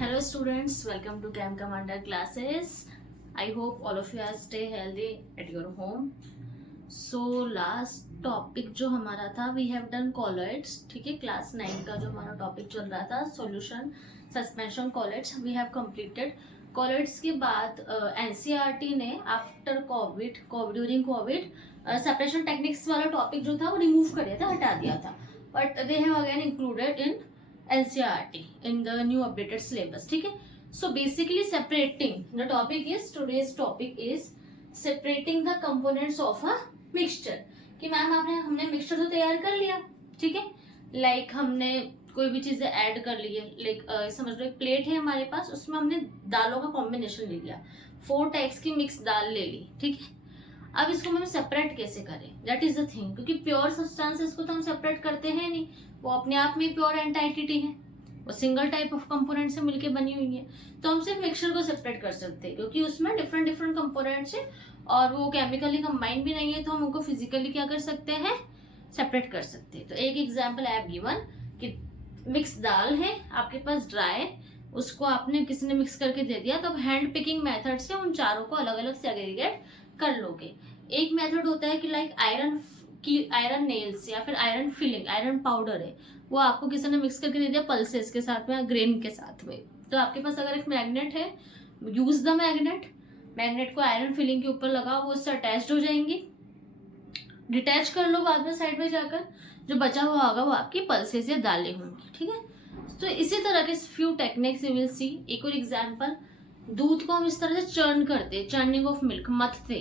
Hello students, welcome to Cam Commander classes. I hope all of you are stay healthy at your home. So last topic जो हमारा था we have done colloids, ठीक है। Class 9 का जो हमारा topic चल रहा था solution suspension colloids, we have completed colloids के बाद एनसीईआरटी ने after covid during covid separation techniques वाला टॉपिक जो था वो रिमूव कर दिया था, हटा दिया था, but they have again included in NCERT in the new updated syllabus, ठीक है। So basically separating the topic is today's topic is separating the components of a mixture, कि मैम हमने मिक्सचर तो तैयार कर लिया, ठीक है। लाइक हमने कोई भी चीजें ऐड कर ली है, लाइक समझ लो एक प्लेट है हमारे पास, उसमें हमने दालों का कॉम्बिनेशन ले लिया, 4 टाइप्स की मिक्स दाल ले ली, ठीक है। अब इसको हम सेपरेट कैसे करें, दैट इज द थिंग, क्योंकि प्योर सब्सटेंसेस को तो हम सेपरेट करते हैं नहीं, वो अपने आप में प्योर एंटाइटी है, वो सिंगल टाइप ऑफ कंपोनेंट से मिलके बनी हुई है। तो हम सिर्फ मिक्सचर को सेपरेट कर सकते हैं, क्योंकि उसमें डिफरेंट डिफरेंट कंपोनेंट्स है और वो केमिकली कंबाइंड भी नहीं है, तो हम उनको फिजिकली क्या कर सकते हैं, सेपरेट कर सकते हैं। तो एक एग्जाम्पल आई हैव गिवन कि मिक्स दाल है आपके पास ड्राई, उसको आपने किसी ने मिक्स करके दे दिया, तो अब हैंड पिकिंग मेथड से उन चारों को अलग अलग सेग्रीगेट कर लोगे। एक मेथड होता है कि लाइक आयरन नेल्स या फिर आयरन फिलिंग, आयरन पाउडर है, वो आपको किसी ने मिक्स करके दे दिया पल्सेस के साथ में या ग्रेन के साथ में। तो आपके पास अगर एक मैग्नेट है, यूज द मैग्नेट को आयरन फिलिंग के ऊपर लगाओ, वो उससे अटैच्ड हो जाएंगी, डिटैच कर लो बाद में साइड में जाकर, जो बचा हुआ होगा वो आपकी पल्सेस या दालें होंगी, ठीक है। तो इसी तरह के फ्यू टेक्निक्स यू विल सी। एक और एग्जाम्पल, दूध को हम इस तरह से चर्न करते, चर्निंग ऑफ मिल्क, मथते,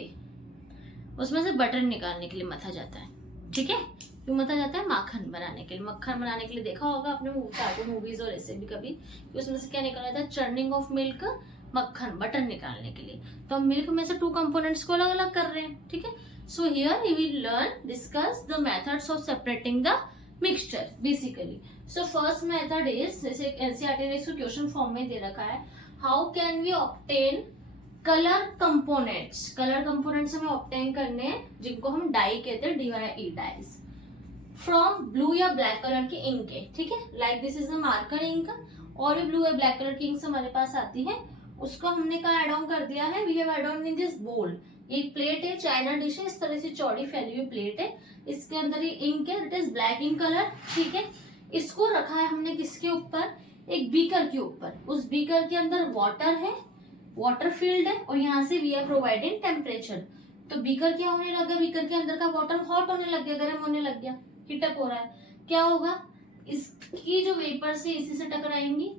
उसमें से बटर निकालने के लिए मथा जाता है, ठीक है। क्यों मथा जाता है, माखन बनाने के लिए, मक्खन बनाने के लिए देखा होगा आपने कार्टून मूवीज और ऐसे भी कभी, कि उसमें से क्या निकल जाता है, चर्निंग ऑफ मिल्क, मक्खन, बटर निकालने के लिए। तो हम मिल्क में से 2 कंपोनेंट्स को अलग अलग कर रहे हैं, ठीक है। So here we will learn discuss the methods of separating the mixture basically. So first method is, जैसे एनसीईआरटी ने इसको क्वेश्चन फॉर्म में दे रखा है, how can we obtain colour components. Colour components हमें ऑब्टेन करने हैं, जिनको हम डाई कहते हैं, DYE डाइज, फ्रॉम ब्लू या ब्लैक कलर की इंक है, ठीक है। Like this is a marker ink, और भी ब्लू या ब्लैक कलर की इंक हमारे पास आती है, उसको हमने कहा एड ऑन कर दिया है, we have add on in this bowl. एक प्लेट है, चाइना डिश है, इस तरह से चौड़ी फैली हुई प्लेट है, इसके अंदर ये इंक है, it is black ink colour, ठीक है। इसको रखा है हमने किसके ऊपर, एक बीकर के ऊपर, उस बीकर के अंदर वाटर है, वाटर फील्ड है, और यहाँ से वी आर प्रोवाइडिंग टेम्परेचर। तो बीकर क्या होने लगा, बीकर के अंदर का वाटर हॉट होने लग गया, गर्म होने लग गया, हीटअप हो रहा है। क्या होगा, इसकी जो वेपर से इसी से टकराएंगी,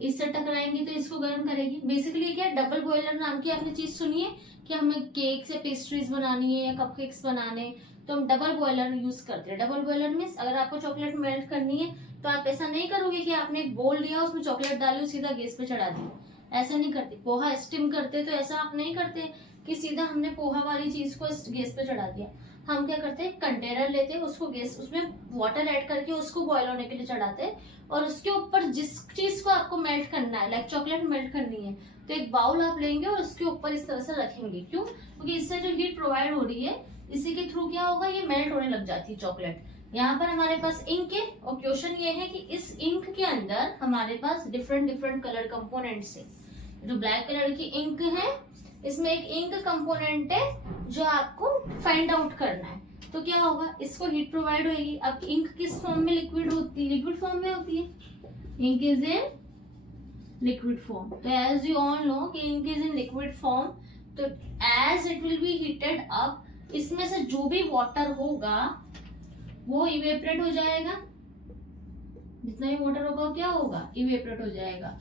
इससे टकराएंगी तो इसको गर्म करेगी। बेसिकली क्या, डबल बॉयलर नाम की आपने चीज सुनी है कि हमें केक से पेस्ट्रीज बनानी है या कपकेक्स बनाने, तो हम डबल बॉयलर यूज करते हैं। डबल बॉयलर में अगर आपको चॉकलेट मेल्ट करनी है तो आप ऐसा नहीं करोगे कि आपने एक बोल लिया, उसमें चॉकलेट डाली, सीधा गैस पे चढ़ा दी, ऐसा नहीं करते। पोहा स्टीम करते तो ऐसा आप नहीं करते कि सीधा हमने पोहा वाली चीज को गैस पे चढ़ा दिया। हम क्या करते हैं, कंटेनर लेते हैं, उसको गैस, उसमें वाटर ऐड करके उसको बॉयल होने के लिए चढ़ाते हैं, और उसके ऊपर जिस चीज को आपको मेल्ट करना है, लाइक चॉकलेट मेल्ट करनी है, तो एक बाउल आप लेंगे और उसके ऊपर इस तरह से रखेंगे। क्यों, क्योंकि इससे जो हीट प्रोवाइड हो रही है, इसी के थ्रू क्या होगा, ये मेल्ट होने लग जाती है चॉकलेट। यहाँ पर हमारे पास इंक है, और क्वेश्चन ये है कि इस इंक के अंदर हमारे पास डिफरेंट डिफरेंट कलर कंपोनेंट्स है। जो ब्लैक कलर की इंक है, इसमें एक इंक कंपोनेंट है जो आपको फाइंड आउट करना है। तो क्या होगा, इसको हीट प्रोवाइड होगी। अब इंक किस फॉर्म में लिक्विड होती है, लिक्विड फॉर्म में होती है, ink is in liquid form. तो एज यू ऑल नो कि ink is in liquid form, तो as it will be heated up, इसमें से जो भी वाटर होगा वो इवेपरेट हो जाएगा, जितना भी वाटर होगा क्या होगा, इवेपरेट हो जाएगा।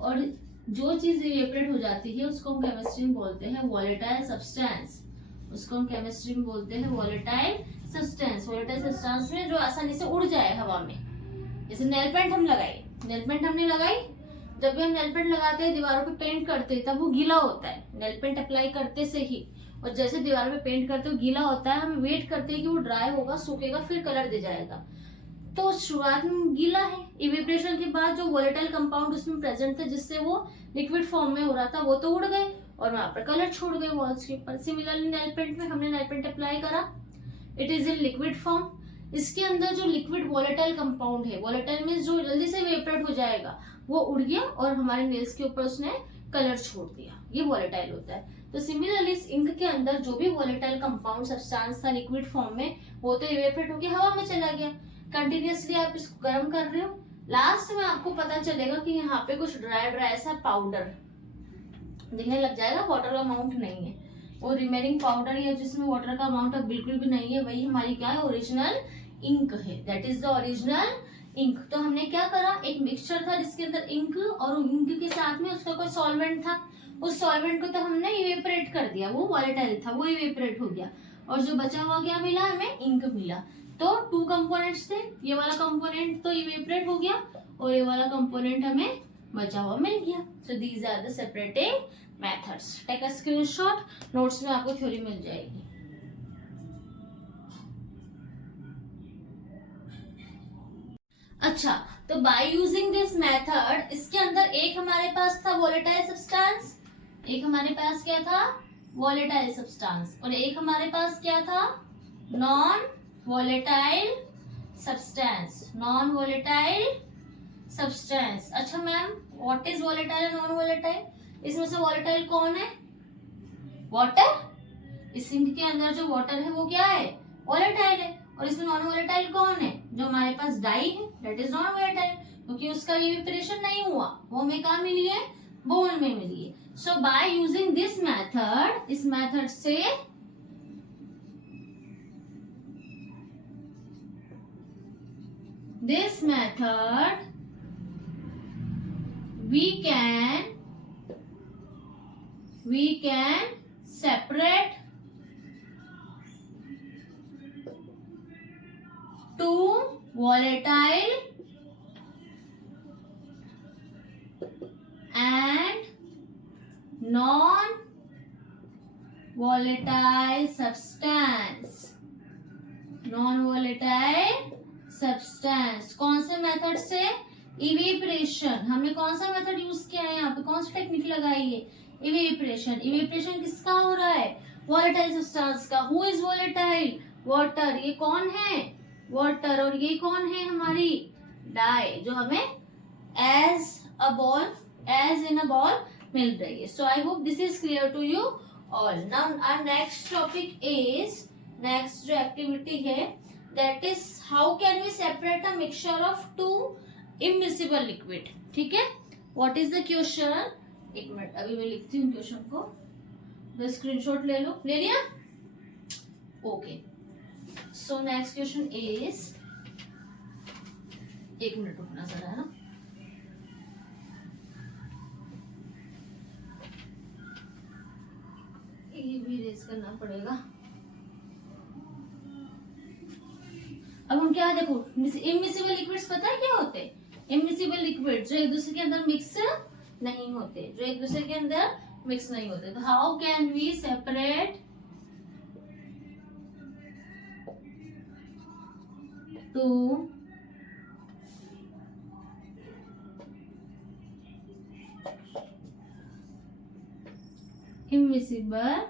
और जो चीज इवेपरेट हो जाती है उसको हम केमिस्ट्री में बोलते हैं वॉलेटाइल सब्सटेंस, उसको हम केमिस्ट्री में बोलते हैं वॉलेटाइल सब्सटेंस। वॉलेटाइल सब्सटेंस में जो आसानी से उड़ जाए हवा में, जैसे नेल पेंट हम लगाए, नेल पेंट हमने लगाई, जब भी हम नेल पेंट लगाते हैं, दीवारों पे पेंट करते हैं, तब वो गीला होता है, नेल पेंट अप्लाई करते से ही, और जैसे दीवार पे पेंट करते हो गीला होता है, हम वेट करते हैं कि वो ड्राई होगा, सूखेगा, फिर कलर दे जाएगा। तो शुरुआत में गीला है, इवेपरेशन के बाद जो वोलेटाइल कंपाउंड उसमें प्रेजेंट थे, जिससे वो लिक्विड फॉर्म में हो रहा था, वो तो उड़ गए और वहां पर कलर छोड़ गए वॉल्स के ऊपर। सिमिलरली नेल पेंट में हमने नेल पेंट अप्लाई करा, it is in liquid form, इसके अंदर जो लिक्विड वॉलेटाइल कंपाउंड है, वॉलेटाइल मींस जो जल्दी से वेपरेट हो जाएगा, वो उड़ गया और हमारे नेल्स के ऊपर उसने कलर छोड़ दिया, ये वॉलेटाइल होता है। तो सिमिलरली इस इंक के अंदर जो भी वॉलेटाइल कंपाउंड सब्सटेंस था लिक्विड फॉर्म में, वो तो इवेपोरेट होकर हवा में चला गया। कंटिन्यूअसली आप इसको गर्म कर रहे हो, लास्ट में आपको पता चलेगा कि यहाँ पे कुछ ड्राई ड्राई सा पाउडर दिखने लग जाएगा, वाटर का अमाउंट नहीं है। वो रिमेनिंग पाउडर या जिसमें वाटर का अमाउंट बिल्कुल भी नहीं है, वही हमारी क्या है, ओरिजिनल इंक है। That is the original ink. तो हमने क्या करा, एक मिक्सचर था जिसके अंदर इंक और इंक के साथ में उसका कोई सॉल्वेंट था, उस सॉल्वेंट को तो हमने इवेपोरेट कर दिया, वो वॉलेटाइल था, वो इवेपोरेट हो गया, और जो बचा हुआ क्या मिला हमें, इंक मिला। तो टू कंपोनेंट्स थे, ये वाला कंपोनेंट तो इवेपोरेट हो गया और ये वाला कंपोनेंट हमें बचा हुआ मिल गया। So these are the separating methods. Take a screenshot, notes में आपको थ्योरी मिल जाएगी। अच्छा, तो बाय यूजिंग दिस मेथड, इसके अंदर एक हमारे पास था वॉलेटाइल सब्सटेंस, एक हमारे पास क्या था, वॉलेटाइल सब्सटेंस, और एक हमारे पास क्या था, non volatile substance, non volatile substance. अच्छा ma'am, what is volatile and non volatile? इसमें से वॉलेटाइल कौन है, वाटर। इस इंक के अंदर जो वाटर है वो क्या है, वॉलेटाइल है। और इसमें नॉन वॉलेटाइल कौन है, जो हमारे पास डाई है, दैट इज नॉन वॉलेटाइल, क्योंकि उसका इवेपोरेशन नहीं हुआ, वो हमें कहाँ मिली है, बोल में मिली है। सो बाय यूजिंग दिस मेथड, इस मेथड से this method we can separate two volatile and non volatile substance, non volatile substance. कौन से मेथड से, इवेपोरेशन। हमने कौन सा मेथड यूज किया है यहाँ पे, कौन सी टेक्निक लगाई है, इवेपोरेशन। इवेपोरेशन किसका हो रहा है, वॉलेटाइल सब्सटेंस का। Who is volatile, water. ये कौन है, वाटर, और ये कौन है, हमारी डाई, जो हमें as a ball, as in a ball मिल रही है। So I hope this is clear to you all. Now our next topic is, next जो एक्टिविटी है, that is how can we separate a mixture of two immiscible liquid। ठीक है, what is the question? एक minute, अभी मैं लिखती हूँ question को, तो स्क्रीनशॉट ले लो, ले लिया, okay. So next question is, एक मिनट रुकना जरा, है ना, ये भी रेज करना पड़ेगा। अब हम क्या, देखो, इमिसिबल लिक्विड्स पता है क्या होते हैं, इमिसिबल लिक्विड जो एक दूसरे के अंदर मिक्स नहीं होते, जो एक दूसरे के अंदर मिक्स नहीं होते। तो how can we separate two immiscible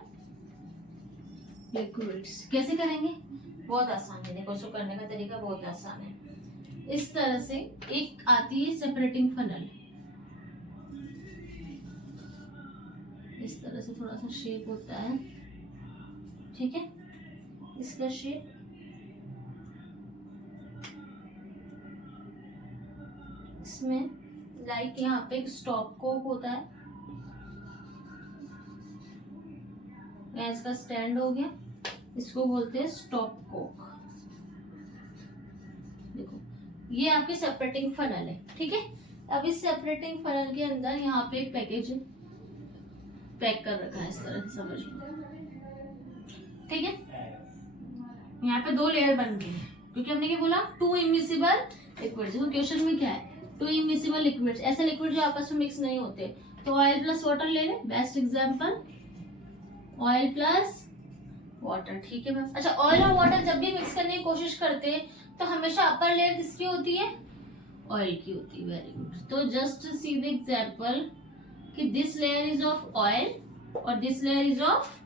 liquids, कैसे करेंगे, बहुत आसान है। देखो, इसको करने का तरीका बहुत आसान है। इस तरह से एक आती है सेपरेटिंग फनल, इस तरह से थोड़ा सा शेप होता है, ठीक है, इसका शेप, इसमें लाइक यहाँ पे एक स्टॉप कोक होता है, इसका स्टैंड हो गया, इसको बोलते हैं स्टॉप कोक। देखो, ये आपकी सेपरेटिंग फनल है, ठीक है। अब इस सेपरेटिंग फनल के अंदर यहाँ पे एक पैकेज पैक कर रखा है, इस तरह से समझ लो, ठीक है। यहाँ पे दो लेयर बन गई है, क्योंकि हमने क्या बोला, टू इमिसिबल लिक्विड्स। तो क्वेश्चन में क्या है, टू इमिसिबल लिक्विड्स, ऐसे लिक्विड जो आपस में मिक्स नहीं होते। तो ऑयल प्लस वाटर ले लें, best example, oil plus water, ठीक है मैम। अच्छा, ऑयल और वाटर जब भी मिक्स करने की कोशिश करते हैं तो हमेशा अपर लेयर किसकी होती है, ऑयल की होती है। Very good. तो जस्ट सी द एग्जांपल कि this layer is of oil और this layer is of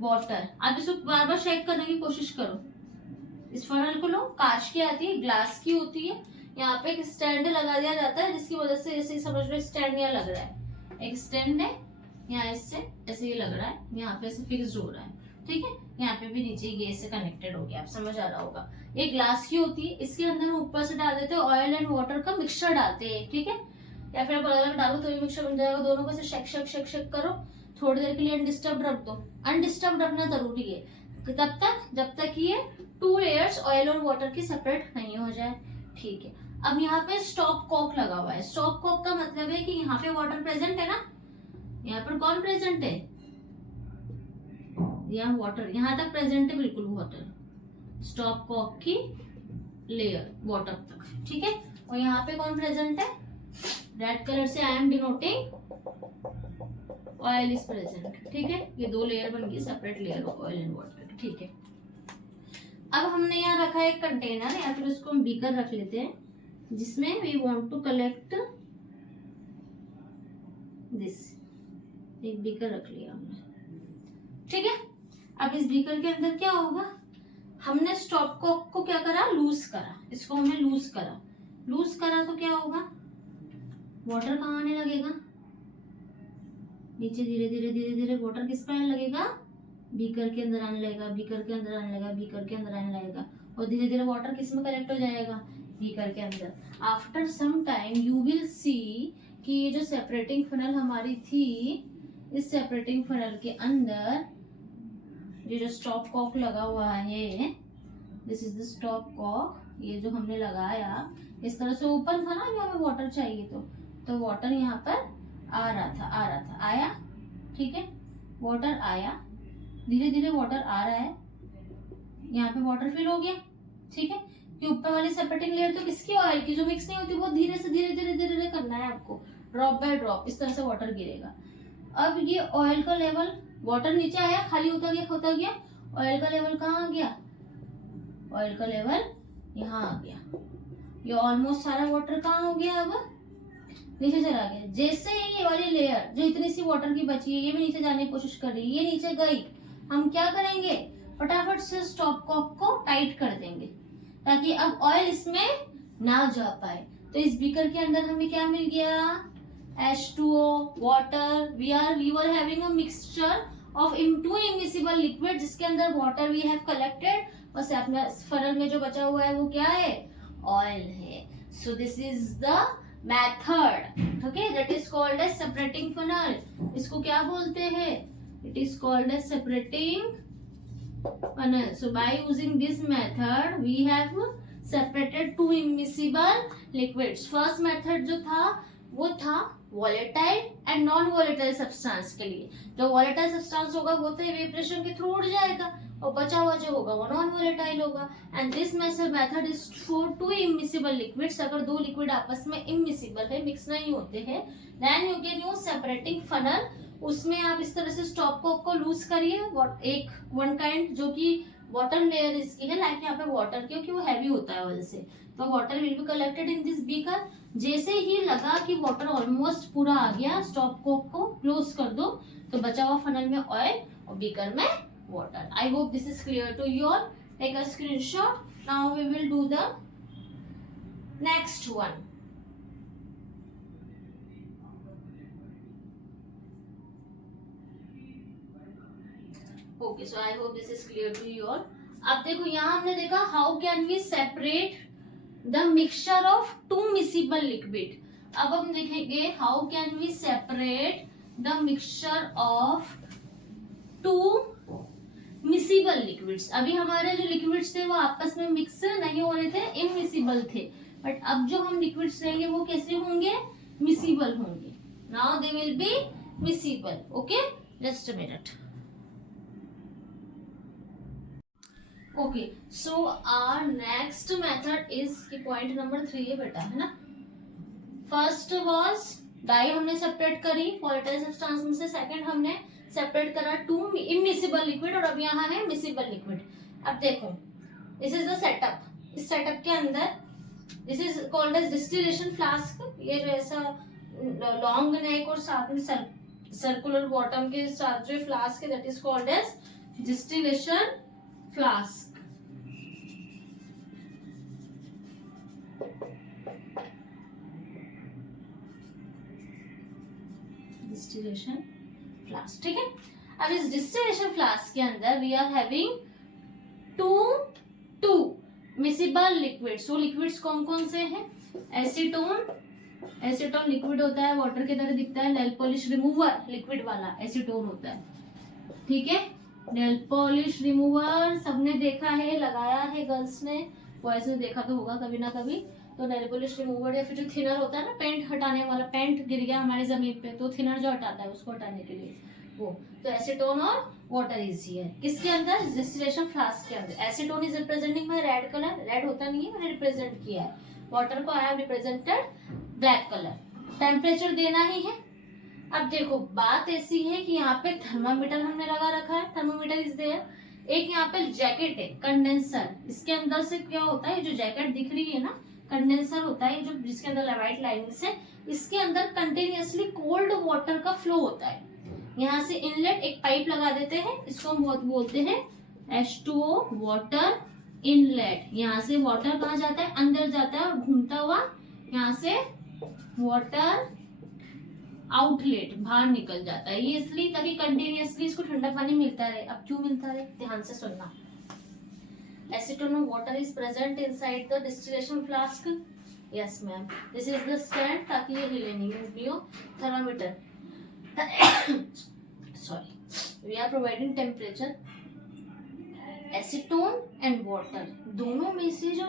water. आप इसको बार बार चेक करने की कोशिश करो, इस फनल को लो, कांच की आती है, ग्लास की होती है, यहाँ पे एक स्टैंड लगा दिया जाता है जिसकी वजह से ऐसे समझ लो स्टैंड यहाँ लग रहा है, एक स्टैंड है यहाँ, इससे ऐसे ये लग रहा है, यहाँ पे ऐसे फिक्स हो रहा है, ठीक है। यहाँ पे भी नीचे ये से कनेक्टेड हो गया, आप समझ आ रहा होगा। ये ग्लास की होती है, इसके अंदर हम ऊपर से डाल देते हैं ऑयल एंड वाटर का मिक्सचर डालते हैं, ठीक है, या फिर आप अलग अलग डालो तो ये मिक्सचर बन जाएगा। दोनों को से शेक शेक शेक शेक करो, थोड़ी देर के लिए अनडिस्टर्ब रख दो। अनडिस्टर्ब रखना जरूरी है तब तक जब तक ये 2 लेयर्स ऑयल और वाटर की सेपरेट नहीं हो जाए, ठीक है। अब यहाँ पे स्टॉप कॉक लगा हुआ है। स्टॉप कॉक का मतलब है कि यहाँ पे वाटर प्रेजेंट है ना, यहाँ पर कौन प्रेजेंट है, यहाँ वाटर, यहाँ तक प्रेजेंट है बिल्कुल वाटर, स्टॉप कॉक की लेयर वाटर तक, ठीक है। और यहाँ पे कौन प्रेजेंट है, रेड कलर से I am denoting oil is present, ठीक है। ये 2 लेयर बन गई, separate layer of oil and water, ठीक है। अब हमने यहाँ रखा है एक कंटेनर, या फिर उसको हम बीकर रख लेते हैं, जिसमें we want to collect this, एक बीकर रख लिया हमने, ठीक है। अब इस बीकर के अंदर क्या होगा, हमने स्टॉप कॉक को क्या करा, लूज करा, इसको हमने लूज करा, लूज करा तो क्या होगा, वाटर कहाँ आने लगेगा, नीचे धीरे धीरे धीरे धीरे वाटर किस पे आने लगेगा, बीकर के अंदर आने लगेगा, बीकर के अंदर आने लगेगा, बीकर के अंदर आने लगेगा, और धीरे धीरे वाटर किस में कलेक्ट हो जाएगा, बीकर के अंदर। After some time you will see कि ये जो सेपरेटिंग फनल हमारी थी, इस सेपरेटिंग फनल के अंदर ये जो स्टॉप कॉक लगा हुआ है, this is the stopcock, ये जो हमने लगाया इस तरह से ओपन था ना, अभी हमें वाटर चाहिए तो वाटर यहाँ पर आ रहा था, आया, ठीक है, वाटर आया, धीरे धीरे वाटर आ रहा है, यहाँ पे वाटर फिल हो गया, ठीक है। कि ऊपर वाली सेपरेटिंग लेयर तो किसकी, ऑयल की, जो मिक्स नहीं होती, बहुत धीरे से धीरे धीरे धीरे धीरे करना है आपको, ड्रॉप बाय ड्रॉप, इस तरह से वाटर गिरेगा। अब ये ऑयल का लेवल, वाटर नीचे आया, खाली होता गया, ऑयल का लेवल कहाँ आ गया, ऑयल का लेवल यहाँ आ गया, ये ऑलमोस्ट सारा वाटर कहाँ हो गया, अब नीचे चला गया। जैसे ही ये वाली लेयर जो इतनी सी वाटर की बची है, ये भी नीचे जाने की कोशिश कर रही है, ये नीचे गई, हम क्या करेंगे, फटाफट से स्टॉप कॉक को टाइट कर देंगे ताकि अब ऑयल इसमें ना जा पाए। तो इस बीकर के अंदर हमें क्या मिल गया, H2O, water, we were having a mixture of 2 immiscible liquid जिसके अंदर वाटर we have collected, बस अपने फनल में जो बचा हुआ है वो क्या है, ऑयल है। So this is the method, okay, that is called as separating funnel। इसको क्या बोलते हैं, it is called as separating funnel। So by using this method we have separated 2 immiscible liquids। First method जो था वो था volatile and non volatile substance के लिए। जो वॉलेटाइल सब्सटेंस होगा वो तो इवेपोरेशन के थ्रू उड़ जाएगा, और बचा हुआ जो होगा वो नॉन वॉलेटाइल होगा। And this method is for 2 immiscible liquids. अगर 2 लिक्विड आपस में इमिसिबल है, मिक्स नहीं होते हैं, then you can use separating funnel. उसमें आप इस तरह से स्टॉप कॉक को लूज करिए, एक वन काइंड जो कि वाटर लेयर इसकी है, लाइक यहाँ पे वाटर, क्योंकि वो हैवी होता है ऑयल से, तो water will be collected in this beaker. जैसे ही लगा कि वाटर ऑलमोस्ट पूरा आ गया, स्टॉप कॉक को क्लोज कर दो, तो बचा हुआ फनल में ऑयल और बीकर में water. I hope this is clear to you all. Take a screenshot. Now we will do the next one. Okay, so I hope this is clear to you all. अब देखो यहाँ हमने देखा how can we separate the mixture of 2 miscible liquid. अब हम देखेंगे how can we separate the mixture of 2 miscible liquids. अभी हमारे जो लिक्विड्स थे वो आपस में मिक्स नहीं हो रहे थे, इमिसिबल थे, बट अब जो हम लिक्विड्स लेंगे वो कैसे होंगे, मिसिबल होंगे। Now they will be miscible. Okay, just a minute. Okay, so our next method is point number 3 है बेटा, है ना। फर्स्ट वाज डाई हमने सेपरेट करी वॉलेटाइल सब्सटेंस में से, सेकंड हमने सेपरेट करा 2 इमिसिबल लिक्विड, और अब यहाँ है मिसिबल लिक्विड। अब देखो, दिस इज द सेटअप। इस सेटअप के अंदर this is called as distillation flask. ये जो ऐसा लॉन्ग नेक और साथ में सर्कुलर बॉटम के साथ जो फ्लास्क है, that is called as distillation flask. Distillation flask, ठीक है। अब इस डिस्टिलेशन फ्लास्क के अंदर we are having two miscible liquids. वो लिक्विड्स कौन कौन से हैं? एसीटोन लिक्विड होता है, वाटर की तरह दिखता है। नेल पॉलिश रिमूवर लिक्विड वाला एसीटोन होता है, ठीक है। नेल पॉलिश रिमूवर सबने देखा है, लगाया है गर्ल्स ने, बॉयज ने देखा तो होगा कभी ना कभी। तो नेल पॉलिश रिमूवर या फिर जो थिनर होता है ना, पेंट हटाने वाला, पेंट गिर गया हमारी जमीन पे तो थिनर जो हटाता है उसको हटाने के लिए वो। तो एसीटोन और वाटर इज हियर। किसके अंदर? डिस्टिलेशन फ्लास्क के अंदर। Acetone is representing by red colour, red होता नहीं है, मैंने रिप्रेजेंट किया है। वाटर को I have represented black colour. Temperature देना ही है। अब देखो बात ऐसी है कि यहाँ पे थर्मामीटर हमने लगा रखा है, थर्मामीटर इज देयर। एक यहाँ पे जैकेट है, कंडेंसर। इसके अंदर से क्या होता है, जो जैकेट दिख रही है ना, कंडेंसर होता है जो, जिसके अंदर व्हाइट लाइनिंग्स है। इसके अंदर कंटिन्यूअसली कोल्ड वाटर का फ्लो होता है। यहाँ से इनलेट एक पाइप लगा देते हैं, इसको हम बहुत बोलते हैं H2O वाटर इनलेट। यहाँ से वाटर कहाँ जाता है? अंदर जाता है और घूमता हुआ यहाँ से वाटर आउटलेट बाहर निकल जाता है। ये इसलिए ताकि कंटिन्यूअसली इसको ठंडा पानी मिलता रहे। अब क्यों मिलता रहे, ध्यान से सुनना। Acetone of water is present inside the distillation flask. Yes ma'am, this is the stand, ताकि ये हिले नहीं हो। Thermometer sorry, we are providing temperature. Acetone and water दोनों में से जो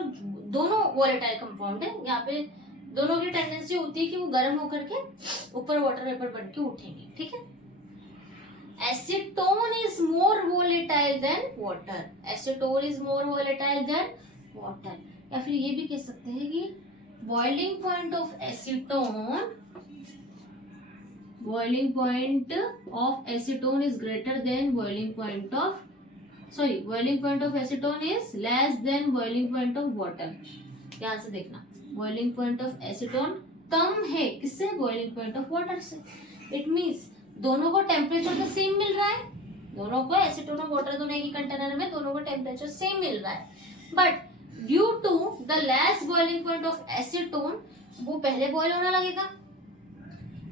दोनों वोलेटाइल कंपाउंड है, यहाँ पे दोनों की टेंडेंसी होती है कि वो गर्म होकर के ऊपर वाटर वेपर बन के उठेंगे, ठीक है। Acetone is more volatile than water. Acetone is more volatile than water. या फिर ये भी कह सकते हैं कि boiling point of acetone, boiling point of acetone is greater than boiling point of, sorry, boiling point of acetone is less than boiling point of water। ध्यान से देखना, boiling point of acetone कम है किससे? boiling point of water से। It means दोनों को temperature तो same मिल रहा है, दोनों को एसीटोन और वाटर दोनों एक ही कंटेनर में, दोनों को टेम्परेचर सेम मिल रहा है। But due to the less boiling point of acetone, वो पहले बॉइल होने लगेगा।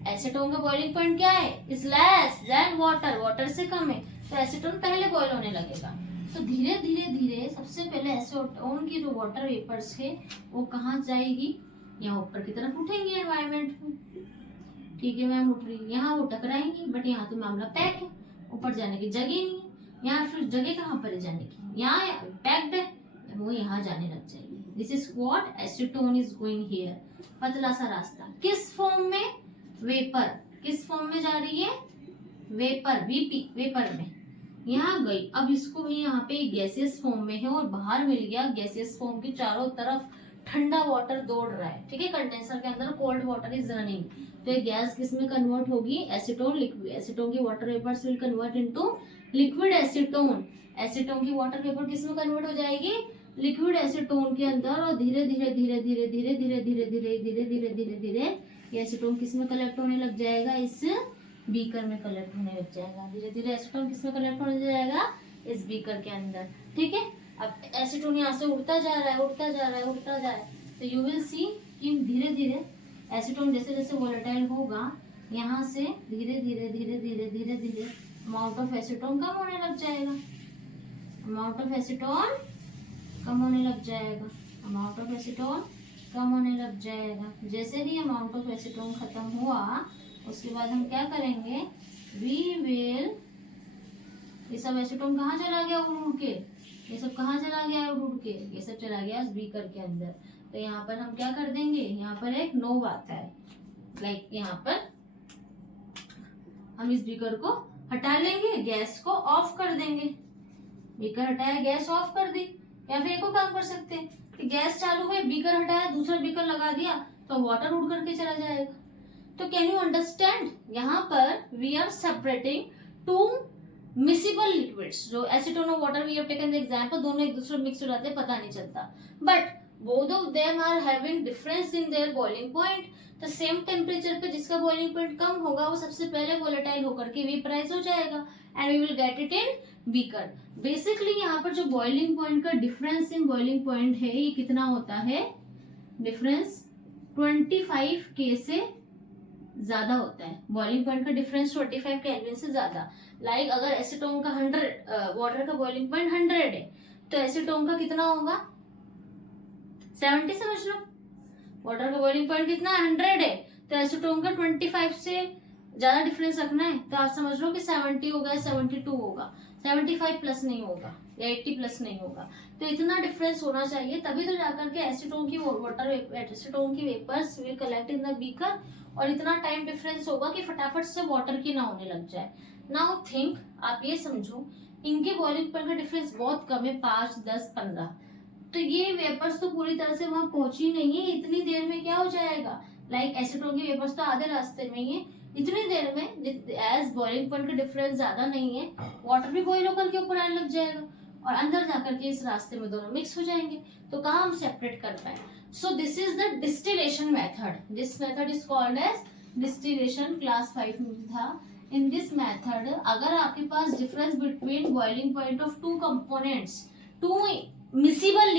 एसीटोन का बॉइलिंग पॉइंट क्या है? Is less than water, water से कम है, तो एसीटोन पहले बॉइल होने लगेगा। तो धीरे धीरे धीरे सबसे पहले एसीटोन की जो वाटर वेपर्स है वो कहाँ जाएगी? यहाँ ऊपर की तरफ उठेंगे एनवायरमेंट में, ठीक है मैम, उठ रही, यहाँ वो टकराएंगी। बट यहाँ तो मामला पैक है, ऊपर जाने की जगह नहीं है। यहाँ फिर जगह कहाँ पर है जाने की? यहाँ पैक्ड है, वो यहाँ जाने लग जाएगी। This is what acetone is going here. पतला सा रास्ता, किस फॉर्म में? वेपर। किस फॉर्म में जा रही है? वेपर, वीपी, वेपर में यहाँ गई। अब इसको भी यहाँ पे गैसियस फॉर्म में है और बाहर मिल गया। गैसियस फॉर्म की चारों तरफ ठंडा वाटर दौड़ रहा है, ठीक है। कंडेंसर के अंदर कोल्ड वाटर इज रनिंग। तो ये गैस किस में कन्वर्ट होगी? Acetone liquid. एसीटोन की water vapours will convert into liquid acetone. Acetone की वाटर वेपर किस में कन्वर्ट हो जाएगी? लिक्विड एसीटोन के अंदर। और धीरे धीरे धीरे धीरे धीरे धीरे धीरे धीरे धीरे धीरे धीरे धीरे ये एसीटोन किस में कलेक्ट होने लग जाएगा? इस बीकर में कलेक्ट होने लग जाएगा। धीरे धीरे एसीटोन किस में कलेक्ट होने जाएगा? इस बीकर के अंदर, ठीक है। अब एसीटोन यहाँ से उड़ता जा रहा है, उड़ता जा रहा है, उड़ता जा रहा है। तो यू विल सी कि धीरे धीरे एसीटोन जैसे जैसे वोलेटाइल होगा, यहाँ से धीरे धीरे धीरे धीरे धीरे धीरे अमाउंट ऑफ एसीटोन कम होने लग जाएगा। अमाउंट ऑफ एसीटोन कम होने लग जाएगा। अमाउंट ऑफ एसीटोन कम होने लग जाएगा। जैसे ही अमाउंट ऑफ एसीटोन खत्म हुआ, उसके बाद हम क्या करेंगे? वी विल, ये सब एसीटोन कहाँ चला गया उड़ उड़ के? ये सब कहाँ चला गया उड़ उड़ के? ये सब चला गया इस बीकर के अंदर। तो यहाँ पर हम क्या कर देंगे? यहाँ पर एक नोब आता है, लाइक यहाँ पर हम इस बीकर को हटा लेंगे, गैस को ऑफ कर देंगे। बीकर हटाया, गैस ऑफ कर दी। या फिर एक और काम कर सकते हैं कि गैस चालू है, बीकर हटाया, दूसरा बीकर लगा दिया, तो वाटर उड़ करके चला जाएगा। तो कैन यू अंडरस्टैंड? यहाँ पर we are separating two miscible liquids. जो एसीटोन और water we have taken the example, दोनों एक दूसरे मिक्स हो जाते हैं, पता नहीं चलता। But both of them are having difference in their boiling point. तो सेम टेम्परेचर पे जिसका बॉइलिंग पॉइंट कम होगा वो सबसे पहले वोलेटाइल होकर के वेपराइज हो जाएगा and we will get it in beaker. Basically यहाँ पर जो बॉइलिंग पॉइंट का डिफरेंस इन बॉइलिंग पॉइंट है, ये कितना होता है? डिफरेंस 25K से ज्यादा होता है, बॉइलिंग पॉइंट का डिफरेंस 25 केल्विन से ज्यादा। लाइक अगर एसीटोन का 100, वाटर का बॉइलिंग पॉइंट 100 है, तो एसीटोन का कितना होगा 70 समझ लो। वाटर का बॉइलिंग पॉइंट कितना 100 है, तो एसीटोन का 25 से ज्यादा डिफरेंस रखना है, तो आप समझ लो कि 70 होगा, 72 होगा, 75 प्लस नहीं होगा या 80 प्लस नहीं होगा। तो इतना डिफरेंस होना चाहिए, तभी तो जाकर के एसीटोन की एसीटोन की vapours will collect in the beaker, और इतना टाइम डिफरेंस होगा कि फटाफट से वाटर की ना होने लग जाए। नाउ थिंक, आप ये समझो इनके बॉइलिंग पॉइंट का डिफरेंस बहुत कम है, 5, 10, 15, तो ये वेपर्स तो पूरी तरह से वहां पहुंची नहीं है। इतनी देर में क्या हो जाएगा, लाइक एसीटोन की वेपर्स तो आधे रास्ते में ही है, इतनी देर में एज बॉइलिंग पॉइंट का डिफरेंस ज्यादा नहीं है, वाटर भी बॉइल होकर के ऊपर आने लग जाएगा और अंदर जाकर के इस रास्ते में दोनों मिक्स हो जाएंगे, तो कहाँ हम सेपरेट कर पाए। So this is the distillation method, this method is called as distillation, class 5 में था। इन दिस मेथड अगर आपके पास difference between boiling point of two components, two miscible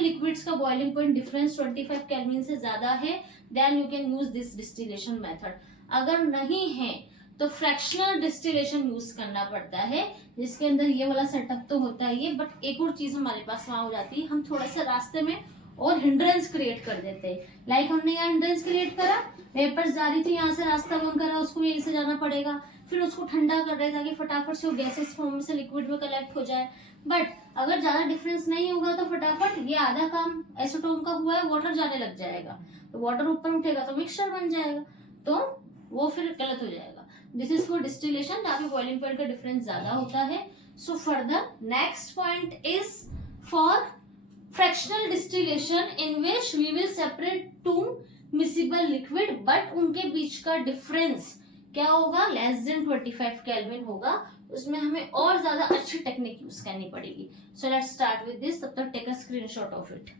liquids का बॉइलिंग पॉइंट डिफरेंस 25 केल्विन से ज्यादा है, then you can use this distillation method. अगर नहीं है तो फ्रैक्शनल डिस्टिलेशन यूज करना पड़ता है, जिसके अंदर ये वाला सेटअप तो होता ही है, बट एक और चीज हमारे पास वहां हो जाती है, हम थोड़ा सा रास्ते में और हिंड्रेंस क्रिएट कर देते हैं। लाइक हमने यहाँ हिंड्रेंस क्रिएट करा, वेपर्स जा रही थी, यहाँ से रास्ता बंद करा, उसको यहीं से जाना पड़ेगा, फिर उसको ठंडा कर रहे ताकि फटाफट से वो गैसेस फॉर्म से लिक्विड में कलेक्ट हो जाए। बट अगर ज्यादा डिफरेंस नहीं होगा तो फटाफट ये आधा काम एसीटोन का हुआ है, वाटर जाने लग जाएगा, तो वाटर ऊपर उठेगा तो मिक्सचर बन जाएगा, तो वो फिर गलत हो जाएगा। दिस इज फॉर डिस्टिलेशन, जहाँ पे बॉइलिंग पॉइंट का डिफरेंस ज्यादा होता है। So further next point is for fractional distillation in which we will separate two miscible liquid, but उनके बीच का डिफरेंस क्या होगा, लेस देन 25 केल्विन होगा। उसमें हमें और ज्यादा अच्छी टेक्निक यूज करनी पड़ेगी। So let's start with this. तब तक take a screenshot of it.